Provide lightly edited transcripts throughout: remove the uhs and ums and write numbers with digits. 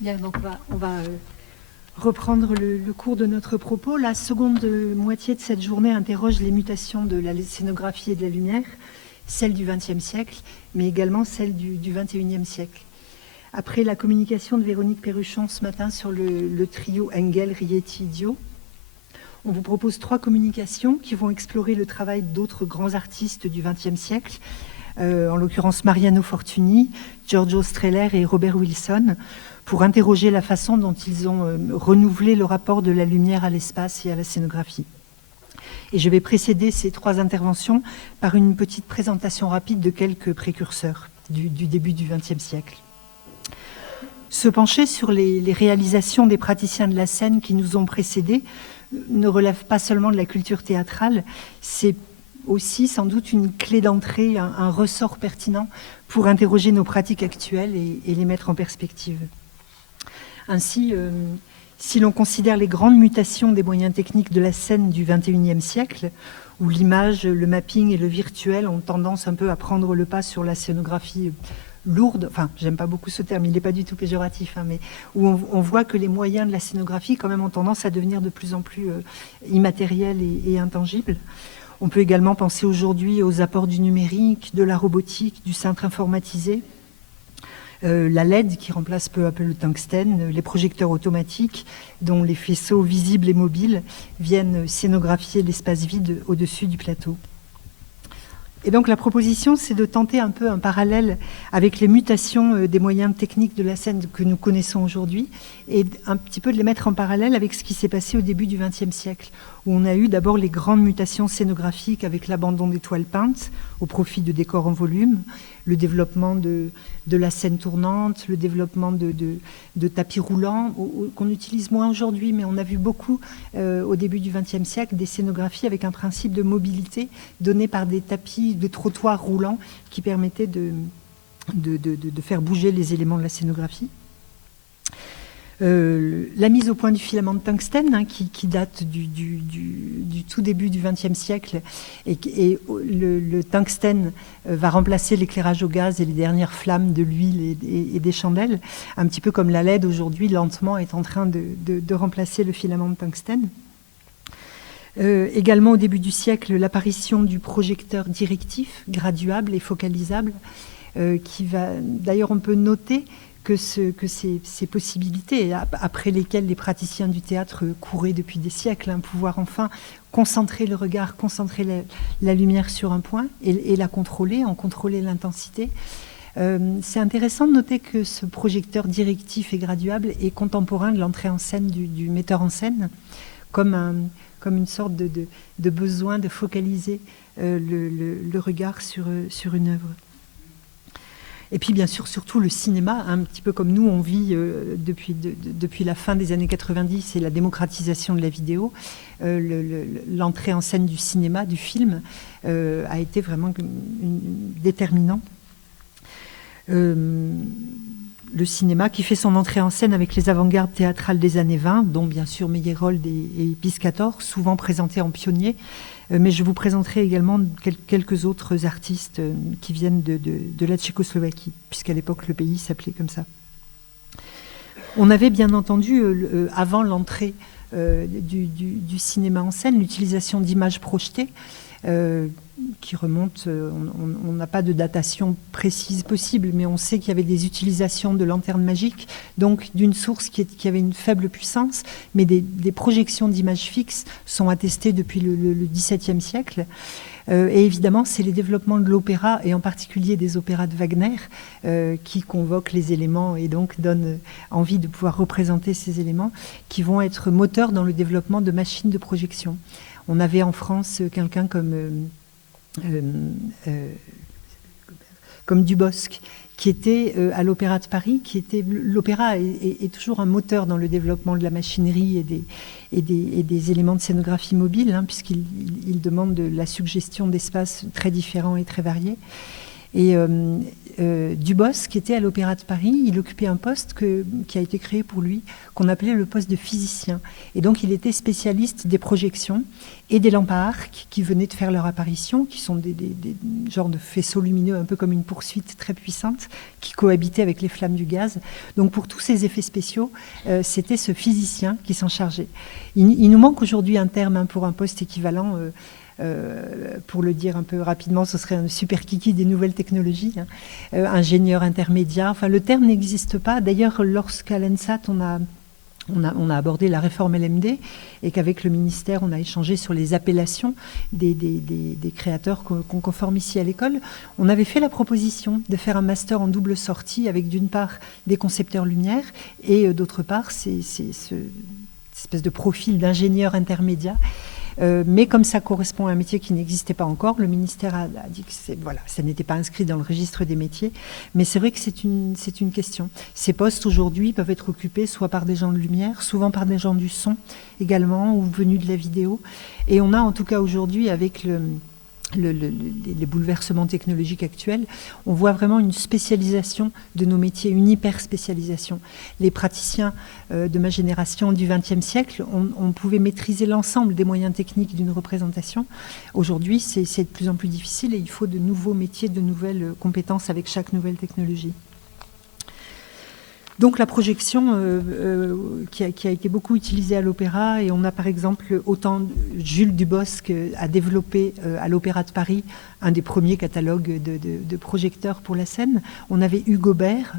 Bien, donc on va reprendre le cours de notre propos. La seconde moitié de cette journée interroge les mutations de la scénographie et de la lumière, celles du XXe siècle, mais également celles du XXIe siècle. Après la communication de Véronique Perruchon ce matin sur le trio Engel, Rieti, Dio, on vous propose 3 communications qui vont explorer le travail d'autres grands artistes du XXe siècle, en l'occurrence Mariano Fortuny, Giorgio Strehler et Robert Wilson, pour interroger la façon dont ils ont renouvelé le rapport de la lumière à l'espace et à la scénographie. Et je vais précéder ces 3 interventions par une petite présentation rapide de quelques précurseurs du début du XXe siècle. Se pencher sur les réalisations des praticiens de la scène qui nous ont précédés ne relève pas seulement de la culture théâtrale, c'est aussi sans doute une clé d'entrée, un ressort pertinent pour interroger nos pratiques actuelles et les mettre en perspective. Ainsi, si l'on considère les grandes mutations des moyens techniques de la scène du XXIe siècle, où l'image, le mapping et le virtuel ont tendance un peu à prendre le pas sur la scénographie lourde, enfin, j'aime pas beaucoup ce terme, il n'est pas du tout péjoratif, hein, mais où on voit que les moyens de la scénographie quand même ont tendance à devenir de plus en plus immatériels et intangibles. On peut également penser aujourd'hui aux apports du numérique, de la robotique, du cintre informatisé, la LED qui remplace peu à peu le tungstène, les projecteurs automatiques dont les faisceaux visibles et mobiles viennent scénographier l'espace vide au-dessus du plateau. Et donc la proposition, c'est de tenter un peu un parallèle avec les mutations des moyens techniques de la scène que nous connaissons aujourd'hui et un petit peu de les mettre en parallèle avec ce qui s'est passé au début du XXe siècle, où on a eu d'abord les grandes mutations scénographiques avec l'abandon des toiles peintes au profit de décors en volume, le développement de la scène tournante, le développement de tapis roulants qu'on utilise moins aujourd'hui, mais on a vu beaucoup au début du XXe siècle des scénographies avec un principe de mobilité donné par des tapis, des trottoirs roulants qui permettaient de faire bouger les éléments de la scénographie. La mise au point du filament de tungstène, hein, qui date du tout début du XXe siècle, et le tungstène va remplacer l'éclairage au gaz et les dernières flammes de l'huile et des chandelles, un petit peu comme la LED aujourd'hui, lentement, est en train de remplacer le filament de tungstène. Également au début du siècle, l'apparition du projecteur directif, graduable et focalisable, qui va, d'ailleurs on peut noter que ces possibilités, après lesquelles les praticiens du théâtre couraient depuis des siècles, hein, pouvoir enfin concentrer le regard, concentrer la lumière sur un point et la contrôler, en contrôler l'intensité. C'est intéressant de noter que ce projecteur directif et graduable est contemporain de l'entrée en scène du metteur en scène, comme une sorte de besoin de focaliser le regard sur une œuvre. Et puis bien sûr, surtout le cinéma, un petit peu comme nous, on vit depuis la fin des années 90 et la démocratisation de la vidéo, l'entrée en scène du cinéma, du film, a été vraiment déterminant. Le cinéma qui fait son entrée en scène avec les avant-gardes théâtrales des années 20, dont bien sûr Meyerhold et Piscator, souvent présentés en pionniers, mais je vous présenterai également quelques autres artistes qui viennent de la Tchécoslovaquie, puisqu'à l'époque le pays s'appelait comme ça. On avait bien entendu, avant l'entrée du cinéma en scène, l'utilisation d'images projetées, qui remonte, on n'a pas de datation précise possible, mais on sait qu'il y avait des utilisations de lanternes magiques, donc d'une source qui avait une faible puissance, mais des projections d'images fixes sont attestées depuis le XVIIe siècle. Et évidemment, c'est les développements de l'opéra, et en particulier des opéras de Wagner, qui convoquent les éléments et donc donnent envie de pouvoir représenter ces éléments, qui vont être moteurs dans le développement de machines de projection. On avait en France quelqu'un comme Dubosc, qui était à l'Opéra de Paris, l'opéra est toujours un moteur dans le développement de la machinerie et des éléments de scénographie mobile, hein, puisqu'il demande de la suggestion d'espaces très différents et très variés. Et Dubos, qui était à l'Opéra de Paris, il occupait un poste qui a été créé pour lui, qu'on appelait le poste de physicien. Et donc, il était spécialiste des projections et des lampes à arc qui venaient de faire leur apparition, qui sont des genres de faisceaux lumineux, un peu comme une poursuite très puissante, qui cohabitaient avec les flammes du gaz. Donc, pour tous ces effets spéciaux, c'était ce physicien qui s'en chargeait. Il nous manque aujourd'hui un terme pour un poste équivalent. Pour le dire un peu rapidement, ce serait un super kiki des nouvelles technologies, ingénieur intermédiaire. Enfin, le terme n'existe pas. D'ailleurs, lorsqu'à l'ENSAT, on a abordé la réforme LMD et qu'avec le ministère, on a échangé sur les appellations des créateurs qu'on conforme ici à l'école, on avait fait la proposition de faire un master en double sortie avec d'une part des concepteurs lumière et d'autre part cette espèce de profil d'ingénieur intermédiaire. Mais comme ça correspond à un métier qui n'existait pas encore, le ministère a dit que ça n'était pas inscrit dans le registre des métiers. Mais c'est vrai que c'est une question. Ces postes aujourd'hui peuvent être occupés soit par des gens de lumière, souvent par des gens du son également, ou venus de la vidéo. Et on a en tout cas aujourd'hui, avec les bouleversements technologiques actuels, on voit vraiment une spécialisation de nos métiers, une hyper-spécialisation. Les praticiens de ma génération du XXe siècle, on pouvait maîtriser l'ensemble des moyens techniques d'une représentation. Aujourd'hui, c'est de plus en plus difficile et il faut de nouveaux métiers, de nouvelles compétences avec chaque nouvelle technologie. Donc la projection qui a été beaucoup utilisée à l'opéra, et on a par exemple autant Jules Dubosc a développé à l'Opéra de Paris un des premiers catalogues de projecteurs pour la scène. On avait Hugo Bert,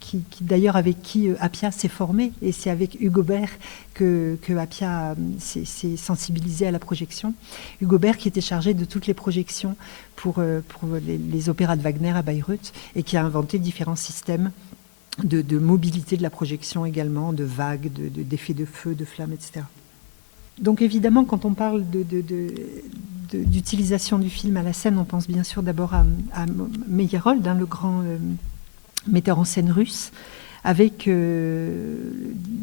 qui d'ailleurs avec qui Appia s'est formé, et c'est avec Hugo Bert que Appia s'est sensibilisé à la projection. Hugo Bert qui était chargé de toutes les projections pour les opéras de Wagner à Bayreuth et qui a inventé différents systèmes de mobilité de la projection également, de vagues, d'effets de feu, de flammes, etc. Donc évidemment, quand on parle d'utilisation du film à la scène, on pense bien sûr d'abord à Meyerhold, le grand metteur en scène russe, avec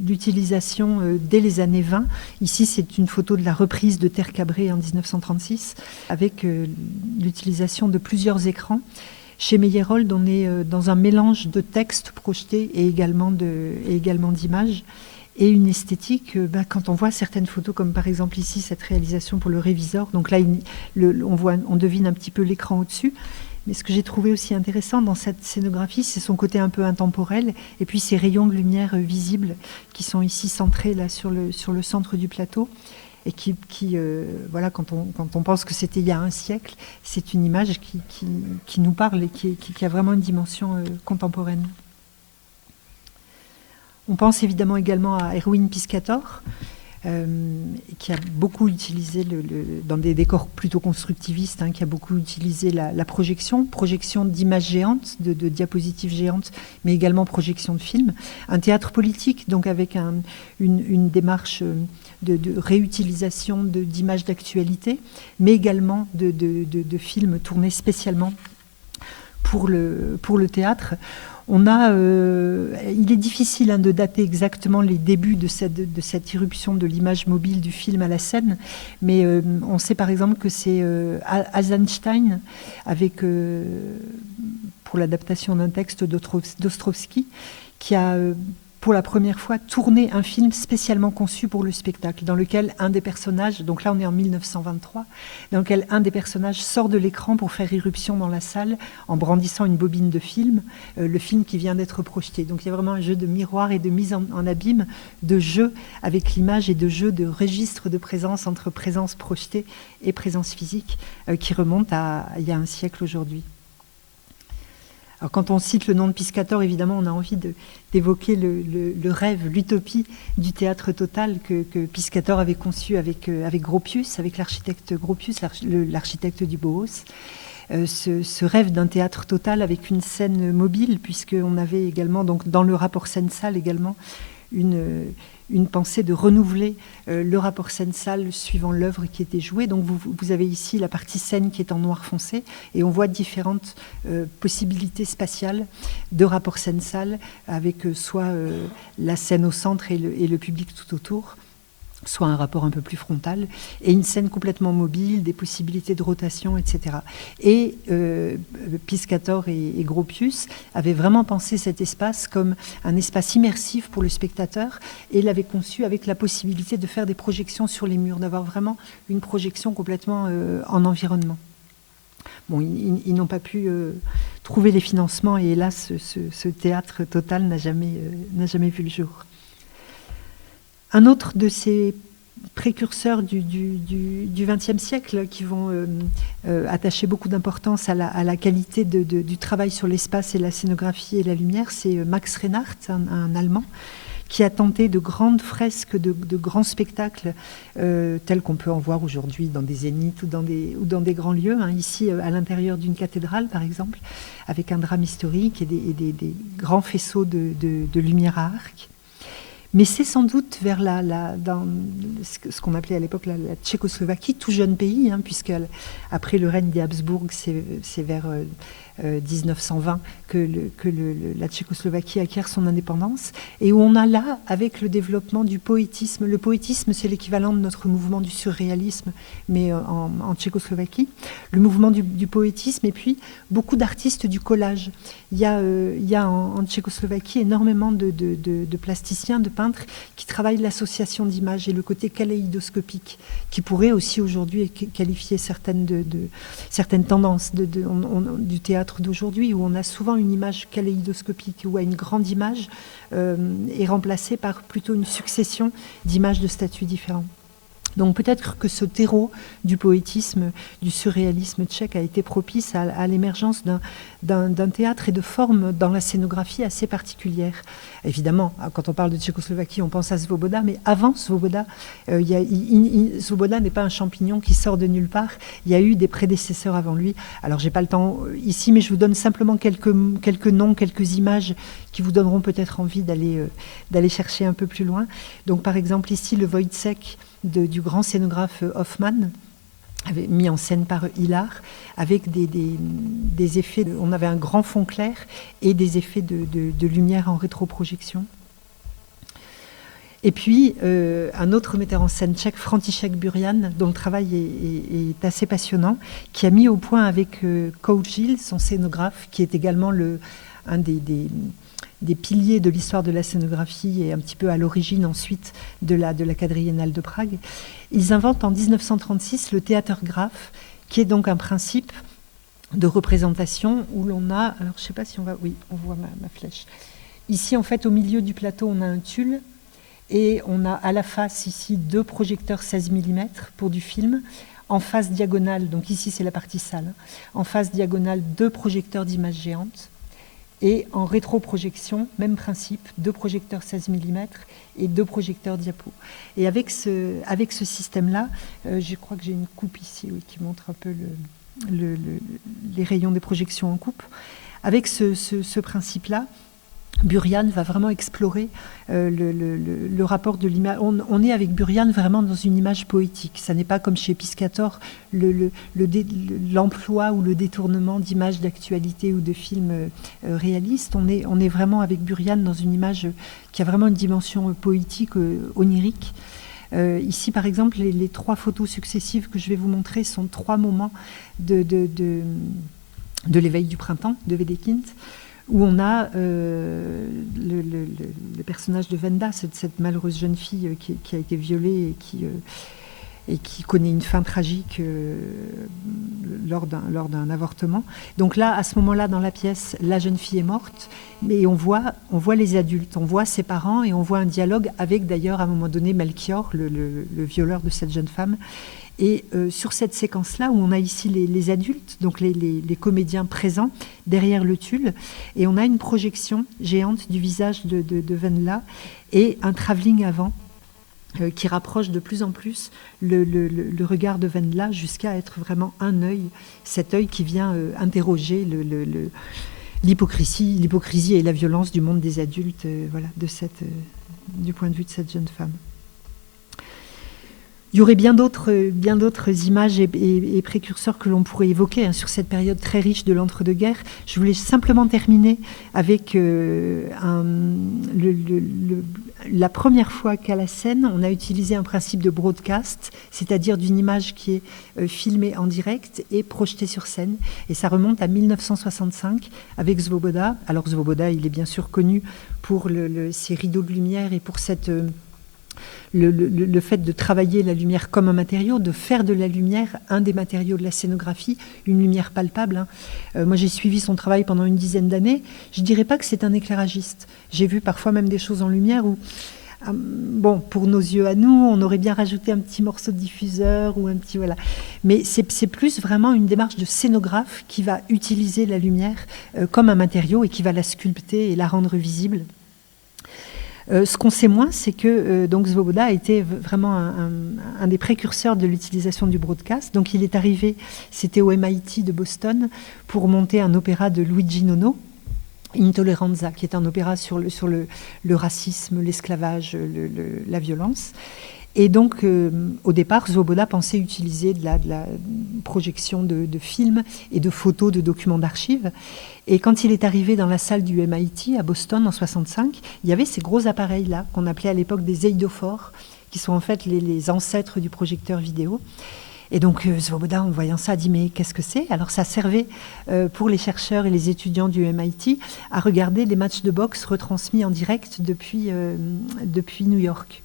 l'utilisation dès les années 20. Ici, c'est une photo de la reprise de Terre Cabrée en 1936, avec l'utilisation de plusieurs écrans. Chez Meyerhold, on est dans un mélange de textes projetés et également d'images, et une esthétique, quand on voit certaines photos, comme par exemple ici, cette réalisation pour le Révisor, donc là, on devine un petit peu l'écran au-dessus. Mais ce que j'ai trouvé aussi intéressant dans cette scénographie, c'est son côté un peu intemporel, et puis ces rayons de lumière visibles qui sont ici centrés là, sur le centre du plateau. Et voilà, quand on pense que c'était il y a un siècle, c'est une image qui nous parle et qui a vraiment une dimension contemporaine. On pense évidemment également à Erwin Piscator, qui a beaucoup utilisé, dans des décors plutôt constructivistes, qui a beaucoup utilisé la projection d'images géantes, de diapositives géantes, mais également projection de films. Un théâtre politique, donc avec une démarche de réutilisation d'images d'actualité, mais également de films tournés spécialement pour le théâtre. Il est difficile de dater exactement les débuts de cette irruption de l'image mobile du film à la scène, mais on sait par exemple que c'est Eisenstein, pour l'adaptation d'un texte d'Ostrovsky, qui a pour la première fois tourné un film spécialement conçu pour le spectacle, dans lequel un des personnages, donc là on est en 1923, dans lequel un des personnages sort de l'écran pour faire irruption dans la salle en brandissant une bobine de film, le film qui vient d'être projeté. Donc il y a vraiment un jeu de miroir et de mise en abîme, de jeu avec l'image et de jeu de registre de présence entre présence projetée et présence physique qui remonte à il y a un siècle aujourd'hui. Alors, quand on cite le nom de Piscator, évidemment, on a envie d'évoquer le rêve, l'utopie du théâtre total que Piscator avait conçu avec Gropius, avec l'architecte Gropius, l'architecte du Bauhaus. Ce rêve d'un théâtre total avec une scène mobile, puisqu'on avait également, donc, dans le rapport scène-salle également, une pensée de renouveler le rapport scène-salle suivant l'œuvre qui était jouée. Donc vous avez ici la partie scène qui est en noir foncé, et on voit différentes possibilités spatiales de rapport scène-salle, avec soit la scène au centre et le public tout autour, soit un rapport un peu plus frontal, et une scène complètement mobile, des possibilités de rotation, etc. Et Piscator et Gropius avaient vraiment pensé cet espace comme un espace immersif pour le spectateur, et l'avaient conçu avec la possibilité de faire des projections sur les murs, d'avoir vraiment une projection complètement en environnement. Bon, ils n'ont pas pu trouver les financements, et hélas, ce théâtre total n'a jamais vu le jour. Un autre de ces précurseurs du XXe siècle qui vont attacher beaucoup d'importance à la qualité du travail sur l'espace et la scénographie et la lumière, c'est Max Reinhardt, un Allemand, qui a tenté de grandes fresques, de grands spectacles tels qu'on peut en voir aujourd'hui dans des zéniths ou dans des grands lieux, hein, ici à l'intérieur d'une cathédrale par exemple, avec un drame historique et des grands faisceaux de lumière à arc. Mais c'est sans doute vers dans ce qu'on appelait à l'époque la Tchécoslovaquie, tout jeune pays, hein, puisque après le règne des Habsbourg, c'est vers 1920 que la Tchécoslovaquie acquiert son indépendance, et où on a là, avec le développement du poétisme, le poétisme c'est l'équivalent de notre mouvement du surréalisme, mais en Tchécoslovaquie, le mouvement du poétisme, et puis beaucoup d'artistes du collage. Il y a en Tchécoslovaquie énormément de plasticiens, de peintres qui travaillent l'association d'images et le côté kaléidoscopique, qui pourrait aussi aujourd'hui qualifier certaines tendances du théâtre d'aujourd'hui, où on a souvent une image kaléidoscopique, où une grande image est remplacée par plutôt une succession d'images de statuts différents. Donc peut-être que ce terreau du poétisme, du surréalisme tchèque a été propice à l'émergence d'un théâtre et de formes dans la scénographie assez particulières. Évidemment, quand on parle de Tchécoslovaquie, on pense à Svoboda, mais avant Svoboda, Svoboda n'est pas un champignon qui sort de nulle part. Il y a eu des prédécesseurs avant lui. Alors, j'ai pas le temps ici, mais je vous donne simplement quelques noms, quelques images qui vous donneront peut-être envie d'aller chercher un peu plus loin. Donc, par exemple, ici, le Wojciech du grand scénographe Hoffmann, mis en scène par Hilar, avec des effets. On avait un grand fond clair et des effets de lumière en rétroprojection. Et puis, un autre metteur en scène tchèque, František Burian, dont le travail est assez passionnant, qui a mis au point avec Koujil, son scénographe, qui est également un des piliers de l'histoire de la scénographie et un petit peu à l'origine ensuite de la quadriennale de Prague. Ils inventent en 1936 le Theatergraph, qui est donc un principe de représentation où l'on a, alors je ne sais pas si on va, oui, on voit ma flèche. Ici, en fait, au milieu du plateau, on a un tulle et on a à la face ici 2 projecteurs 16 mm pour du film. En face diagonale, donc ici c'est la partie salle, en face diagonale 2 projecteurs d'images géantes. Et en rétroprojection, même principe, 2 projecteurs 16 mm et 2 projecteurs diapo. Et avec ce système-là, je crois que j'ai une coupe ici qui montre un peu les rayons des projections en coupe. Avec ce principe-là, Burian va vraiment explorer le rapport de l'image. On est avec Burian vraiment dans une image poétique. Ça n'est pas comme chez Piscator l'emploi ou le détournement d'images d'actualité ou de films réalistes. On est vraiment avec Burian dans une image qui a vraiment une dimension poétique, onirique. Ici, par exemple, les 3 photos successives que je vais vous montrer sont 3 moments de l'éveil du printemps de Wedekind, où on a le personnage de Wenda, cette malheureuse jeune fille qui a été violée et qui connaît une fin tragique lors d'un avortement. Donc là, à ce moment-là, dans la pièce, la jeune fille est morte, mais on voit les adultes, on voit ses parents et on voit un dialogue avec, d'ailleurs, à un moment donné, Melchior, le violeur de cette jeune femme. Et sur cette séquence-là, où on a ici les adultes, donc les comédiens présents derrière le tulle, et on a une projection géante du visage de Wendla et un travelling avant qui rapproche de plus en plus le regard de Wendla jusqu'à être vraiment un œil, cet œil qui vient interroger l'hypocrisie et la violence du monde des adultes, voilà, du point de vue de cette jeune femme. Il y aurait bien d'autres images et précurseurs que l'on pourrait évoquer hein, sur cette période très riche de l'entre-deux-guerres. Je voulais simplement terminer avec la première fois qu'à la scène, on a utilisé un principe de broadcast, c'est-à-dire d'une image qui est filmée en direct et projetée sur scène. Et ça remonte à 1965 avec Svoboda. Alors Svoboda, il est bien sûr connu pour ses rideaux de lumière et pour cette... Le fait de travailler la lumière comme un matériau, de faire de la lumière un des matériaux de la scénographie, une lumière palpable. Hein. Moi, j'ai suivi son travail pendant une dizaine d'années. Je ne dirais pas que c'est un éclairagiste. J'ai vu parfois même des choses en lumière où, bon, pour nos yeux à nous, on aurait bien rajouté un petit morceau de diffuseur ou un petit... Voilà. Mais c'est plus vraiment une démarche de scénographe qui va utiliser la lumière comme un matériau et qui va la sculpter et la rendre visible. Ce qu'on sait moins, c'est que donc Svoboda a été vraiment un des précurseurs de l'utilisation du broadcast. Donc il est arrivé, c'était au MIT de Boston, pour monter un opéra de Luigi Nono, Intolleranza, qui est un opéra sur le racisme, l'esclavage, la violence. Et donc, au départ, Svoboda pensait utiliser de la projection de films et de photos, de documents d'archives. Et quand il est arrivé dans la salle du MIT à Boston en 1965, il y avait ces gros appareils-là, qu'on appelait à l'époque des eidophores, qui sont en fait les ancêtres du projecteur vidéo. Et donc, Svoboda, en voyant ça, a dit « Mais qu'est-ce que c'est ?» Alors, ça servait pour les chercheurs et les étudiants du MIT à regarder des matchs de boxe retransmis en direct depuis New York.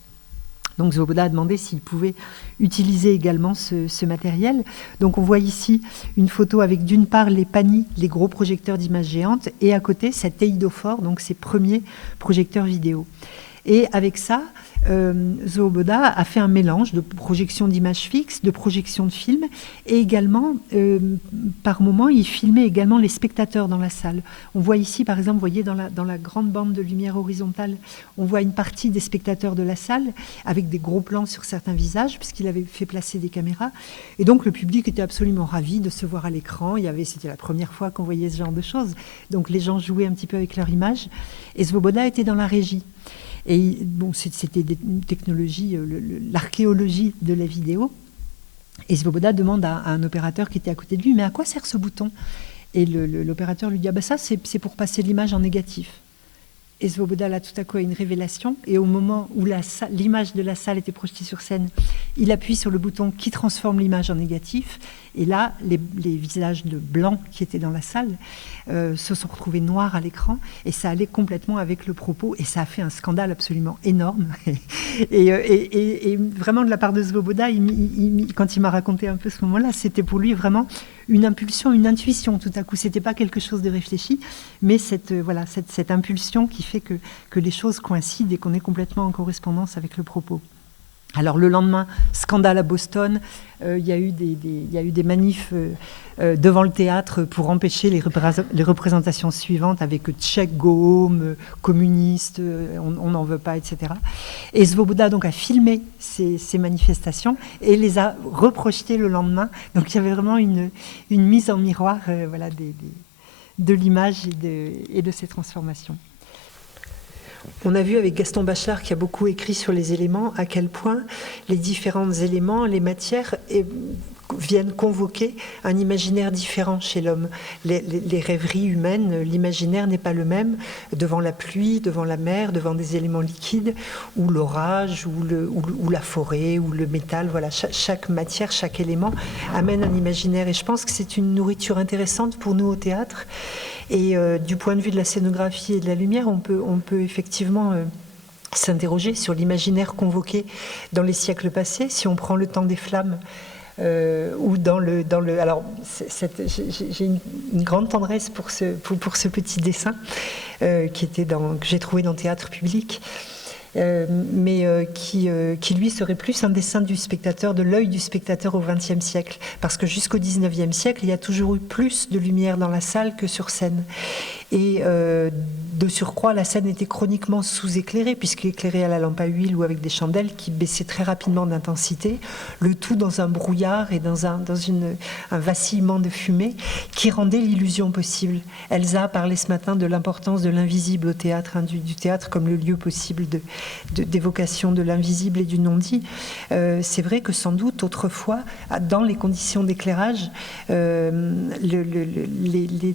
Donc Svoboda a demandé s'il pouvait utiliser également ce matériel. Donc on voit ici une photo avec d'une part les PANI, les gros projecteurs d'images géantes, et à côté cet eidophore, donc ces premiers projecteurs vidéo. Et avec ça, Svoboda a fait un mélange de projection d'images fixes, de projection de films, et également, par moments, il filmait également les spectateurs dans la salle. On voit ici, par exemple, vous voyez dans la grande bande de lumière horizontale, on voit une partie des spectateurs de la salle, avec des gros plans sur certains visages, puisqu'il avait fait placer des caméras. Et donc, le public était absolument ravi de se voir à l'écran. C'était la première fois qu'on voyait ce genre de choses. Donc, les gens jouaient un petit peu avec leur image. Et Svoboda était dans la régie. Et bon, c'était des technologies, l'archéologie de la vidéo. Et Svoboda demande à un opérateur qui était à côté de lui, mais à quoi sert ce bouton? Et l'opérateur lui dit, ça c'est pour passer l'image en négatif. Et Svoboda, là, tout à coup, a une révélation. Et au moment où l'image de la salle était projetée sur scène, il appuie sur le bouton qui transforme l'image en négatif. Et là, les visages de blancs qui étaient dans la salle se sont retrouvés noirs à l'écran. Et ça allait complètement avec le propos. Et ça a fait un scandale absolument énorme. et vraiment, de la part de Svoboda, quand il m'a raconté un peu ce moment-là, c'était pour lui vraiment une impulsion, une intuition. Tout à coup, c'était pas quelque chose de réfléchi, mais cette impulsion qui fait que les choses coïncident et qu'on est complètement en correspondance avec le propos. Alors le lendemain, scandale à Boston, il y a eu des manifs devant le théâtre pour empêcher les représentations suivantes avec Tchèque, go home, communiste, on n'en veut pas, etc. Et Svoboda donc a filmé ces manifestations et les a reprojetées le lendemain. Donc il y avait vraiment une mise en miroir de l'image et de ces transformations. On a vu avec Gaston Bachelard, qui a beaucoup écrit sur les éléments, à quel point les différents éléments, les matières, viennent convoquer un imaginaire différent chez l'homme. Les rêveries humaines, l'imaginaire n'est pas le même devant la pluie, devant la mer, devant des éléments liquides, ou l'orage, ou la forêt, ou le métal. Voilà, chaque matière, chaque élément amène un imaginaire. Et je pense que c'est une nourriture intéressante pour nous au théâtre. Et du point de vue de la scénographie et de la lumière, on peut effectivement s'interroger sur l'imaginaire convoqué dans les siècles passés. Si on prend le temps des flammes, ou dans le alors j'ai une grande tendresse pour ce petit dessin que j'ai trouvé dans Théâtre Public, mais qui lui serait plus un dessin du spectateur, de l'œil du spectateur au XXe siècle, parce que jusqu'au XIXe siècle, il y a toujours eu plus de lumière dans la salle que sur scène. Et de surcroît, la scène était chroniquement sous-éclairée, puisqu'éclairée à la lampe à huile ou avec des chandelles qui baissaient très rapidement d'intensité, le tout dans un brouillard et dans un vacillement de fumée qui rendait l'illusion possible. Elsa a parlé ce matin de l'importance de l'invisible au théâtre, du théâtre comme le lieu possible d'évocation de l'invisible et du non-dit. C'est vrai que sans doute autrefois, dans les conditions d'éclairage, les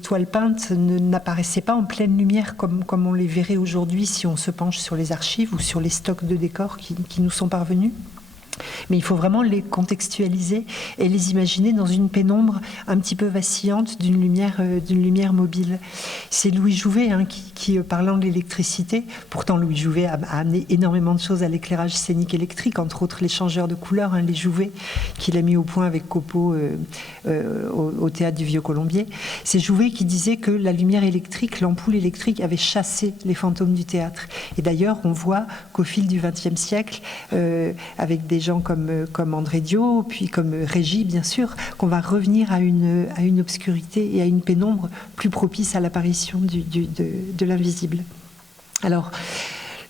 toiles peintes n'apparaissaient pas en pleine lumière comme on les verrait aujourd'hui si on se penche sur les archives ou sur les stocks de décors qui nous sont parvenus. Mais il faut vraiment les contextualiser et les imaginer dans une pénombre un petit peu vacillante d'une lumière mobile. C'est Louis Jouvet qui, parlant de l'électricité, pourtant Louis Jouvet a amené énormément de choses à l'éclairage scénique électrique, entre autres les changeurs de couleurs, les Jouvet, qu'il a mis au point avec Copeau au théâtre du Vieux-Colombier. C'est Jouvet qui disait que la lumière électrique, l'ampoule électrique, avait chassé les fantômes du théâtre. Et d'ailleurs, on voit qu'au fil du XXe siècle, avec des gens comme André Dio, puis comme Régis, bien sûr, qu'on va revenir à une obscurité et à une pénombre plus propice à l'apparition de l'invisible. Alors,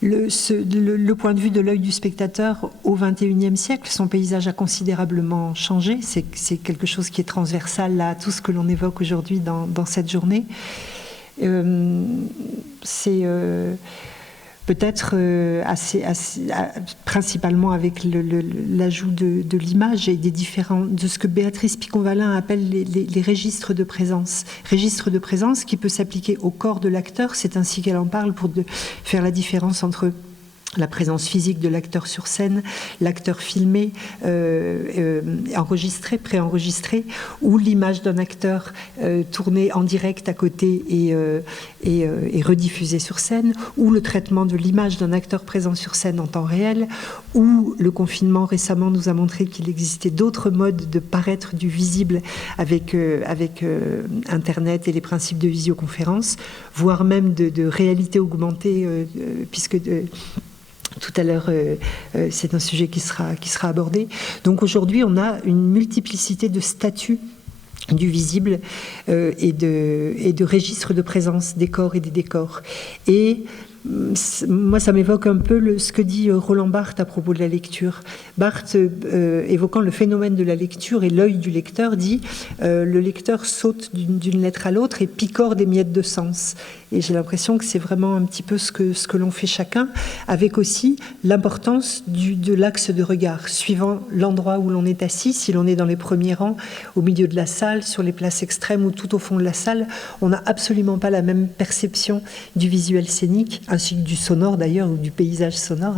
le point de vue de l'œil du spectateur au XXIe siècle, son paysage a considérablement changé. C'est quelque chose qui est transversal à tout ce que l'on évoque aujourd'hui dans cette journée. C'est... peut-être principalement avec l'ajout de l'image et de ce que Béatrice Picon-Valin appelle les registres de présence. Registres de présence qui peut s'appliquer au corps de l'acteur, c'est ainsi qu'elle en parle pour faire la différence entre la présence physique de l'acteur sur scène, l'acteur filmé, enregistré, préenregistré, ou l'image d'un acteur tournée en direct à côté et rediffusée sur scène, ou le traitement de l'image d'un acteur présent sur scène en temps réel, ou le confinement récemment nous a montré qu'il existait d'autres modes de paraître du visible avec Internet et les principes de visioconférence, voire même de réalité augmentée, puisque... Tout à l'heure, c'est un sujet qui sera abordé. Donc aujourd'hui, on a une multiplicité de statuts du visible et de registres de présence des corps et des décors. Et moi, ça m'évoque un peu ce que dit Roland Barthes à propos de la lecture. Barthes, évoquant le phénomène de la lecture et l'œil du lecteur, dit le lecteur saute d'une lettre à l'autre et picore des miettes de sens. Et j'ai l'impression que c'est vraiment un petit peu ce que l'on fait chacun, avec aussi l'importance de l'axe de regard, suivant l'endroit où l'on est assis. Si l'on est dans les premiers rangs, au milieu de la salle, sur les places extrêmes ou tout au fond de la salle, on n'a absolument pas la même perception du visuel scénique, ainsi que du sonore d'ailleurs, ou du paysage sonore.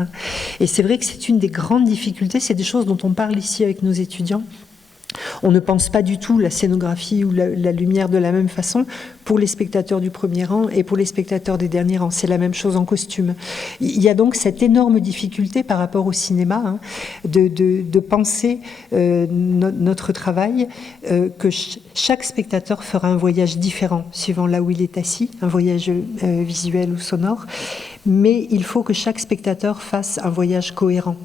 Et c'est vrai que c'est une des grandes difficultés, c'est des choses dont on parle ici avec nos étudiants. On ne pense pas du tout la scénographie ou la lumière de la même façon pour les spectateurs du premier rang et pour les spectateurs des derniers rangs. C'est la même chose en costume. Il y a donc cette énorme difficulté par rapport au cinéma de penser notre travail, que chaque spectateur fera un voyage différent suivant là où il est assis, un voyage visuel ou sonore, mais il faut que chaque spectateur fasse un voyage cohérent.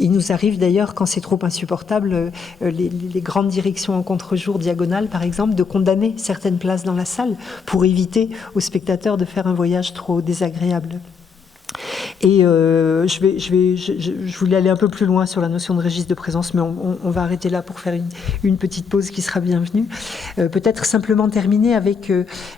Il nous arrive d'ailleurs, quand c'est trop insupportable, les grandes directions en contre-jour diagonale, par exemple, de condamner certaines places dans la salle pour éviter aux spectateurs de faire un voyage trop désagréable. Et je voulais aller un peu plus loin sur la notion de registre de présence, mais on va arrêter là pour faire une petite pause qui sera bienvenue. Peut-être simplement terminer avec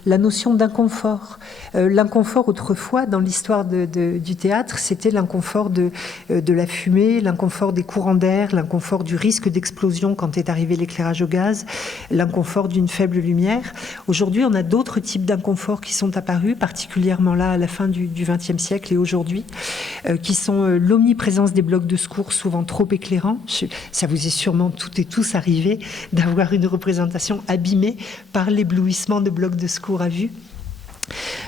la notion d'inconfort. L'inconfort autrefois, dans l'histoire du théâtre, c'était l'inconfort de la fumée, l'inconfort des courants d'air, l'inconfort du risque d'explosion quand est arrivé l'éclairage au gaz, l'inconfort d'une faible lumière. Aujourd'hui, on a d'autres types d'inconfort qui sont apparus, particulièrement là à la fin du XXe siècle et aujourd'hui, qui sont l'omniprésence des blocs de secours, souvent trop éclairants. Ça vous est sûrement toutes et tous arrivé d'avoir une représentation abîmée par l'éblouissement de blocs de secours à vue.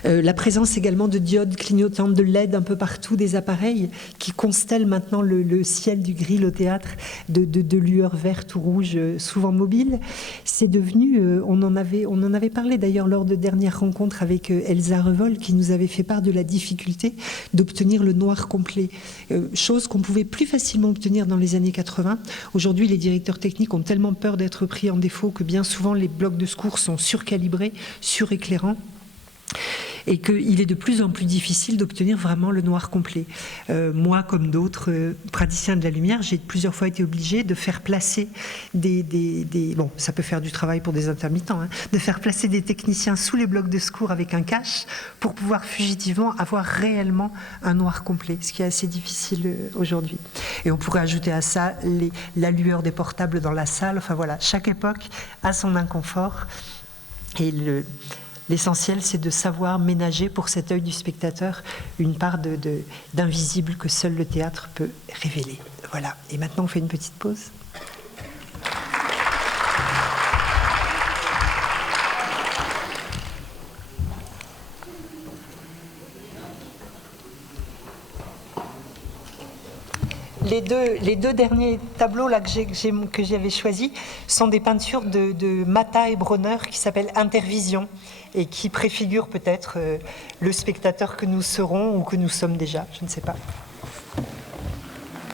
La présence également de diodes clignotantes de LED un peu partout, des appareils qui constellent maintenant le ciel du Grill au théâtre de lueurs vertes ou rouges, souvent mobiles. C'est devenu, on en avait parlé d'ailleurs lors de dernières rencontres avec Elsa Revol, qui nous avait fait part de la difficulté d'obtenir le noir complet, chose qu'on pouvait plus facilement obtenir dans les années 80. Aujourd'hui, les directeurs techniques ont tellement peur d'être pris en défaut que bien souvent les blocs de secours sont surcalibrés, suréclairants. et qu'il est de plus en plus difficile d'obtenir vraiment le noir complet. Moi, comme d'autres praticiens de la lumière, j'ai plusieurs fois été obligée de faire placer bon, ça peut faire du travail pour des intermittents, hein, de faire placer des techniciens sous les blocs de secours avec un cache pour pouvoir fugitivement avoir réellement un noir complet, ce qui est assez difficile aujourd'hui. Et on pourrait ajouter à ça la lueur des portables dans la salle. Enfin voilà, chaque époque a son inconfort. Et l'essentiel, c'est de savoir ménager pour cet œil du spectateur une part d'invisible que seul le théâtre peut révéler. Voilà. Et maintenant, on fait une petite pause. Les deux derniers tableaux là, que j'avais choisis sont des peintures de Matta et Bronner qui s'appellent Intervision et qui préfigurent peut-être le spectateur que nous serons ou que nous sommes déjà, je ne sais pas.